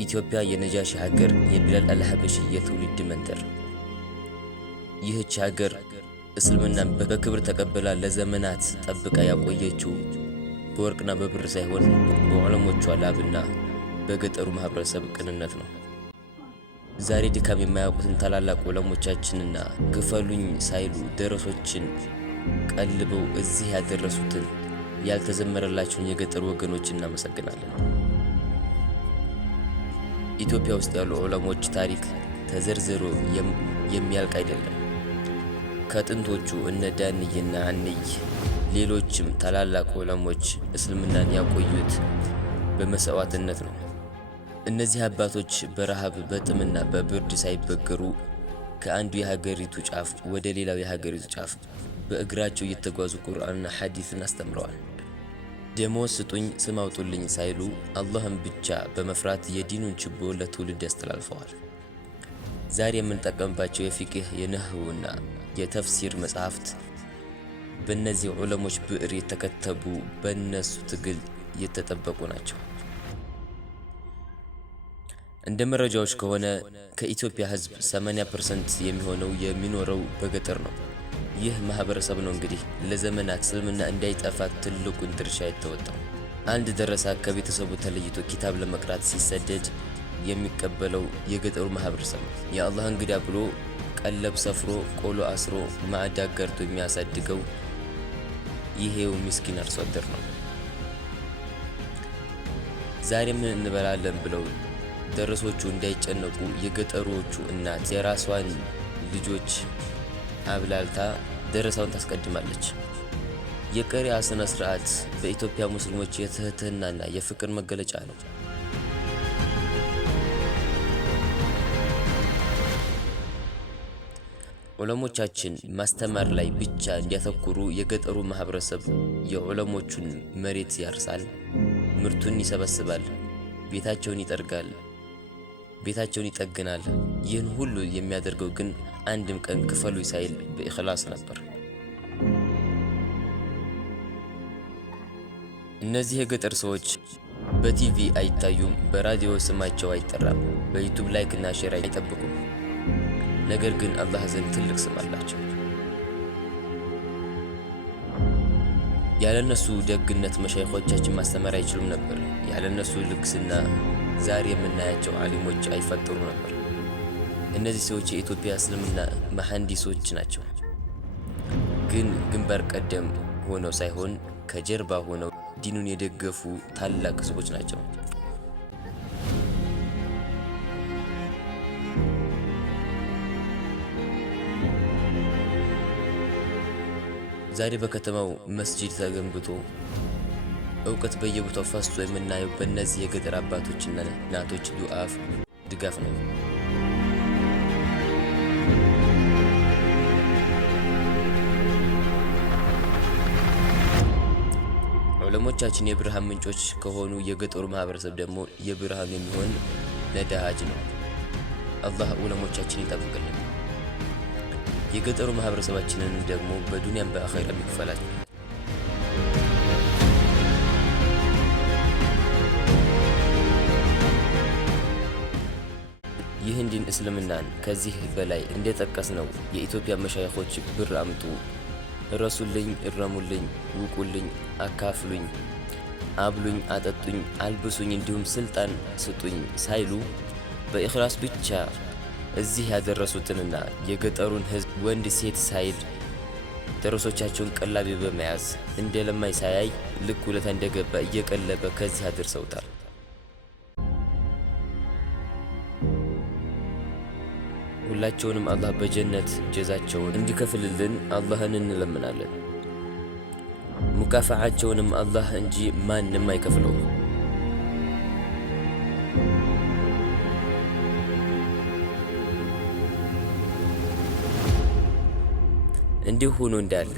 ኢትዮጵያ የነጃሺ ሀገር የቢላል አልሐበሺ የትውልድ መንደር። ይህች ሀገር እስልምናን በክብር ተቀብላ ለዘመናት ጠብቃ ያቆየችው በወርቅና በብር ሳይሆን በዑለሞቿ ላብና በገጠሩ ማህበረሰብ ቅንነት ነው። ዛሬ ድካም የማያውቁትን ታላላቅ ዑለሞቻችንና ክፈሉኝ ሳይሉ ደረሶችን ቀልበው እዚህ ያደረሱትን ያልተዘመረላቸውን የገጠር ወገኖች እናመሰግናለን። ኢትዮጵያ ውስጥ ያሉ ዑለሞች ታሪክ ተዘርዝሮ የሚያልቅ አይደለም። ከጥንቶቹ እነ ዳንይና አንይ ሌሎችም ታላላቅ ዑለሞች እስልምናን ያቆዩት በመስዋዕትነት ነው። እነዚህ አባቶች በረሃብ በጥምና በብርድ ሳይበገሩ ከአንዱ የሀገሪቱ ጫፍ ወደ ሌላው የሀገሪቱ ጫፍ በእግራቸው እየተጓዙ ቁርአንና ሐዲስን አስተምረዋል። ደሞዝ ስጡኝ ስም አውጡልኝ ሳይሉ አላህን ብቻ በመፍራት የዲኑን ችቦ ለትውልድ ያስተላልፈዋል። ዛሬ የምንጠቀምባቸው የፊቅህ የነህውና የተፍሲር መጽሐፍት በእነዚህ ዑለሞች ብዕር የተከተቡ በእነሱ ትግል የተጠበቁ ናቸው። እንደ መረጃዎች ከሆነ ከኢትዮጵያ ሕዝብ 80% የሚሆነው የሚኖረው በገጠር ነው። ይህ ማህበረሰብ ነው እንግዲህ ለዘመናት እስልምና እንዳይጠፋ ትልቁን ድርሻ የተወጣው። አንድ ደረሳ ከቤተሰቡ ተለይቶ ኪታብ ለመቅራት ሲሰደድ የሚቀበለው የገጠሩ ማህበረሰብ ነው። የአላህ እንግዳ ብሎ ቀለብ ሰፍሮ ቆሎ አስሮ ማዕድ አጋርቶ የሚያሳድገው ይሄው ምስኪን አርሶ አደር ነው። ዛሬ ምን እንበላለን ብለው ደረሶቹ እንዳይጨነቁ የገጠሮቹ እናት የራሷን ልጆች አብላልታ ደረሳውን ታስቀድማለች። የቀሪያ ስነ ስርዓት በኢትዮጵያ ሙስሊሞች የትህትናና የፍቅር መገለጫ ነው። ዑለሞቻችን ማስተማር ላይ ብቻ እንዲያተኩሩ የገጠሩ ማህበረሰብ የዑለሞቹን መሬት ያርሳል፣ ምርቱን ይሰበስባል፣ ቤታቸውን ይጠርጋል፣ ቤታቸውን ይጠግናል። ይህን ሁሉ የሚያደርገው ግን አንድም ቀን ክፈሉ ሳይል በኢኽላስ ነበር። እነዚህ የገጠር ሰዎች በቲቪ አይታዩም፣ በራዲዮ ስማቸው አይጠራም፣ በዩቲዩብ ላይክ እና ሼር አይጠብቁም። ነገር ግን አላህ ዘንድ ትልቅ ስም አላቸው። ያለነሱ ደግነት መሻይኾቻችን ማስተማር አይችሉም ነበር። ያለነሱ ልግስና ዛሬ የምናያቸው ዓሊሞች አይፈጠሩ ነበር። እነዚህ ሰዎች የኢትዮጵያ እስልምና መሐንዲሶች ናቸው። ግን ግንባር ቀደም ሆነው ሳይሆን ከጀርባ ሆነው ዲኑን የደገፉ ታላቅ ህዝቦች ናቸው። ዛሬ በከተማው መስጂድ ተገንብቶ እውቀት በየቦታው ፈስቶ የምናየው በእነዚህ የገጠር አባቶችና እናቶች ዱዓፍ ድጋፍ ነው። ዑለሞቻችን የብርሃን ምንጮች ከሆኑ የገጠሩ ማህበረሰብ ደግሞ የብርሃን የሚሆን ነዳጅ ነው። አላህ ዑለሞቻችን ይጠብቅልን። የገጠሩ ማህበረሰባችንን ደግሞ በዱንያም በአኺራም ይክፈላል። ይህን ዲን እስልምናን ከዚህ በላይ እንደጠቀስነው የኢትዮጵያ መሻይኾች ብር አምጡ፣ እረሱልኝ፣ እረሙልኝ፣ ውቁልኝ፣ አካፍሉኝ፣ አብሉኝ፣ አጠጡኝ፣ አልብሱኝ እንዲሁም ስልጣን ስጡኝ ሳይሉ በኢኽላስ ብቻ እዚህ ያደረሱትንና የገጠሩን ህዝብ ወንድ ሴት ሳይል ደረሶቻቸውን ቀላቢ በመያዝ እንደ ለማይ ሳያይ ልክ ውለታ እንደገባ እየቀለበ ከዚህ አድርሰውታል። ሁላቸውንም አላህ በጀነት ጀዛቸውን እንዲከፍልልን አላህን እንለምናለን። ሙካፋዓቸውንም አላህ እንጂ ማንም አይከፍለውም። እንዲሁ ሆኖ እንዳለ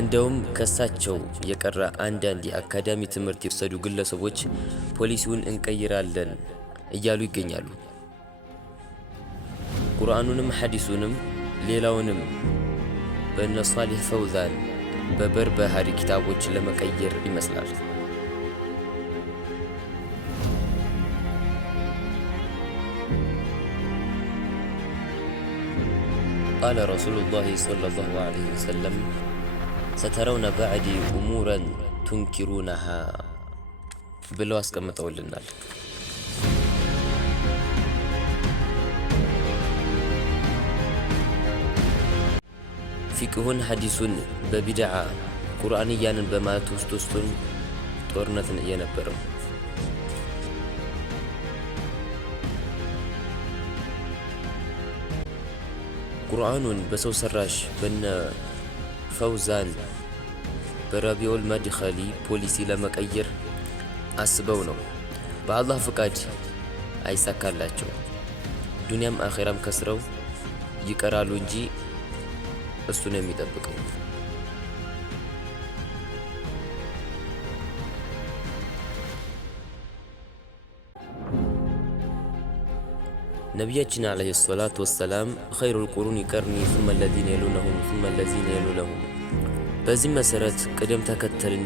እንደውም ከሳቸው የቀረ አንዳንድ የአካዳሚ ትምህርት የወሰዱ ግለሰቦች ፖሊሲውን እንቀይራለን እያሉ ይገኛሉ። ቁርአኑንም ሐዲሱንም ሌላውንም በእነ ሷሊህ ፈውዛን በበርበሃሪ ኪታቦች ለመቀየር ይመስላል። ቃለ ረሱሉላሂ ሰለላሁ ዐለይሂ ወሰለም ሰተረውነ ባዕዲ እሙረን ቱንኪሩነሃ ብለው አስቀምጠውልናል። ፊቅሁን ሐዲሱን በቢድዓ ቁርአንያንን በማለት ውስጡን ጦርነትን የነበረው ቁርአኑን በሰው ሰራሽ በነ ፈውዛን በረቢዑል መድኸሊ ፖሊሲ ለመቀየር አስበው ነው። በአላህ ፍቃድ አይሳካላቸው። ዱንያም አኼራም ከስረው ይቀራሉ እንጂ እሱ ነው የሚጠብቀው። ነቢያችን ዓለይሂ ሰላቱ ወሰላም ኸይሩል ቁሩኒ ቀርኒ ሱመ ለዚነ የሉነሁም ሱመ ለዚነ የሉነሁም። በዚህ መሰረት ቅደም ተከተልን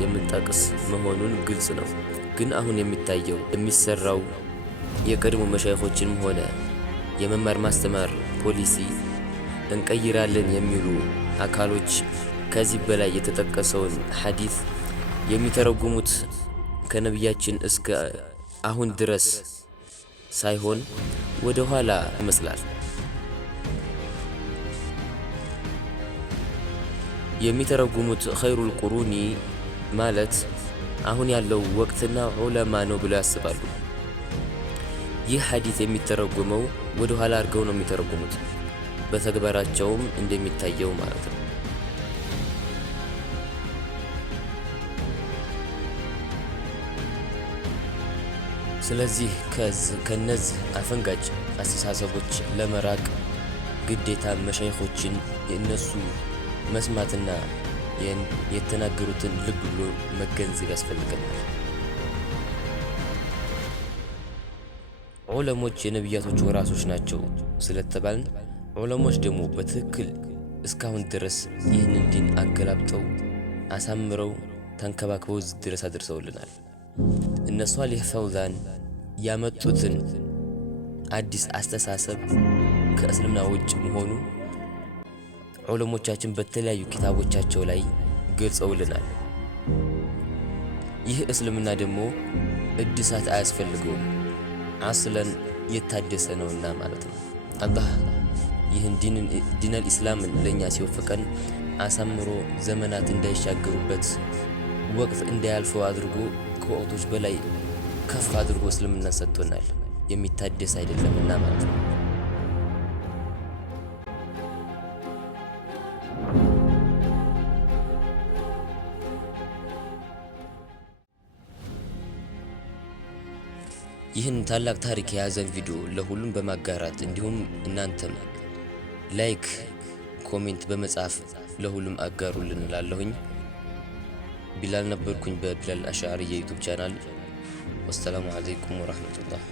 የምንጠቅስ መሆኑን ግልጽ ነው። ግን አሁን የሚታየው የሚሰራው የቀድሞ መሻይኾችንም ሆነ የመማር ማስተማር ፖሊሲ እንቀይራለን የሚሉ አካሎች ከዚህ በላይ የተጠቀሰውን ሐዲስ የሚተረጉሙት ከነቢያችን እስከ አሁን ድረስ ሳይሆን ወደ ኋላ ይመስላል። የሚተረጉሙት ኸይሩል ቁሩኒ ማለት አሁን ያለው ወቅትና ዑለማ ነው ብለው ያስባሉ። ይህ ሐዲስ የሚተረጉመው ወደ ኋላ አድርገው ነው የሚተረጉሙት፣ በተግባራቸውም እንደሚታየው ማለት ነው። ስለዚህ ከነዚህ አፈንጋጭ አስተሳሰቦች ለመራቅ ግዴታ መሻይኾችን የእነሱ መስማትና የተናገሩትን ልብ ብሎ መገንዘብ ያስፈልገናል። ዑለሞች የነቢያቶች ወራሾች ናቸው ስለተባልን ዑለሞች ደግሞ በትክክል እስካሁን ድረስ ይህንን ዲን አገላብጠው አሳምረው ተንከባክበው ድረስ አድርሰውልናል። እነ ሷሊህ ፈውዛን ያመጡትን አዲስ አስተሳሰብ ከእስልምና ውጭ መሆኑ ዑለሞቻችን በተለያዩ ኪታቦቻቸው ላይ ገልጸውልናል። ይህ እስልምና ደግሞ እድሳት አያስፈልገውም፣ አስለን የታደሰ ነውና ማለት ነው። አላህ ይህን ዲነል ኢስላምን ለእኛ ሲወፍቀን አሳምሮ ዘመናት እንዳይሻገሩበት ወቅት እንዳያልፈው አድርጎ ከወቅቶች በላይ ከፍ አድርጎ እስልምና ሰጥቶናል። የሚታደስ አይደለምና ማለት ነው። ይህን ታላቅ ታሪክ የያዘን ቪዲዮ ለሁሉም በማጋራት እንዲሁም እናንተም ላይክ፣ ኮሜንት በመጻፍ ለሁሉም አጋሩልን እላለሁኝ። ቢላል ነበርኩኝ በቢላል አሽዓሪ የዩቲዩብ ቻናል። ወሰላሙ አለይኩም ወራህመቱላህ።